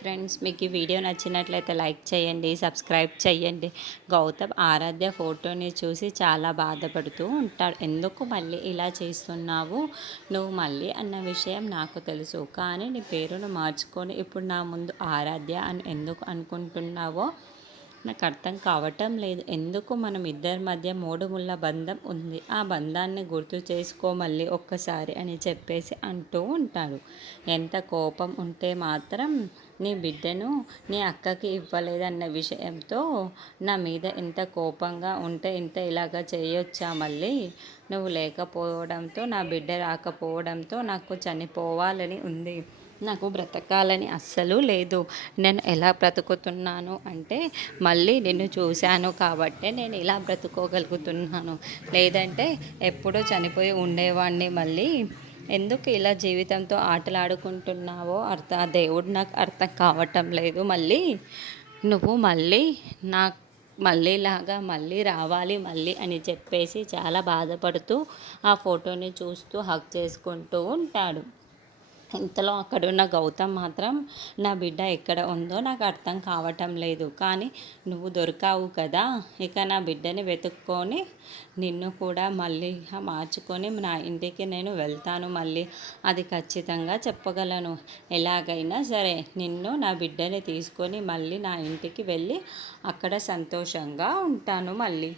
Friends, మీకు ఈ video నచ్చినట్లయితే లైక్ చేయండి, సబ్స్క్రైబ్ చేయండి. గౌతమ్ ఆరాధ్య ఫోటోని చూసి చాలా బాధపడుతూ ఉంటాడు. ఎందుకు మళ్ళీ ఇలా చేస్తున్నావు? నువ్వు మళ్ళీ అన్న విషయం నాకు తెలుసు, కానీ నీ పేరును మార్చుకొని ఇప్పుడు నా ముందు ఆరాధ్య అని ఎందుకు అనుకుంటున్నావో నాకు అర్థం కావటం లేదు. ఎందుకు మనం ఇద్దరి మధ్య మూడు ముళ్ళ బంధం ఉంది, ఆ బంధాన్ని గుర్తు చేసుకో మళ్ళీ ఒక్కసారి అని చెప్పేసి అంటూ ఉంటాడు. ఎంత కోపం ఉంటే మాత్రం నీ బిడ్డను నీ అక్కకి ఇవ్వలేదన్న విషయంతో నా మీద ఎంత కోపంగా ఉంటే ఇంత ఇలాగా చేయొచ్చా? మళ్ళీ నువ్వు లేకపోవడంతో, నా బిడ్డ రాకపోవడంతో నాకు చనిపోవాలని ఉంది, నాకు బ్రతకాలని అస్సలు లేదు. నేను ఎలా బ్రతుకుతున్నాను అంటే మళ్ళీ నిన్ను చూశాను కాబట్టే నేను ఇలా బ్రతుకోగలుగుతున్నాను. లేదంటే ఎప్పుడో చనిపోయి ఉండేవాడిని. మళ్ళీ ఎందుకు ఇలా జీవితంతో ఆటలాడుకుంటున్నావో ఆ దేవుడు నాకు అర్థం కావటం లేదు. మళ్ళీ నువ్వు మళ్ళీలాగా మళ్ళీ రావాలి మళ్ళీ అని చెప్పేసి చాలా బాధపడుతూ ఆ ఫోటోని చూస్తూ హగ్ చేసుకుంటూ ఉంటాడు. ఇంతలో అక్కడున్న గౌతమ్ మాత్రం నా బిడ్డ ఎక్కడ ఉందో నాకు అర్థం కావటం లేదు, కానీ నువ్వు దొరికావు కదా, ఇక నా బిడ్డని వెతుక్కొని నిన్ను కూడా మళ్ళీ మార్చుకొని నా ఇంటికి నేను వెళ్తాను. మళ్ళీ అది ఖచ్చితంగా చెప్పగలను. ఎలాగైనా సరే నిన్ను, నా బిడ్డని తీసుకొని మళ్ళీ నా ఇంటికి వెళ్ళి అక్కడ సంతోషంగా ఉంటాను మళ్ళీ.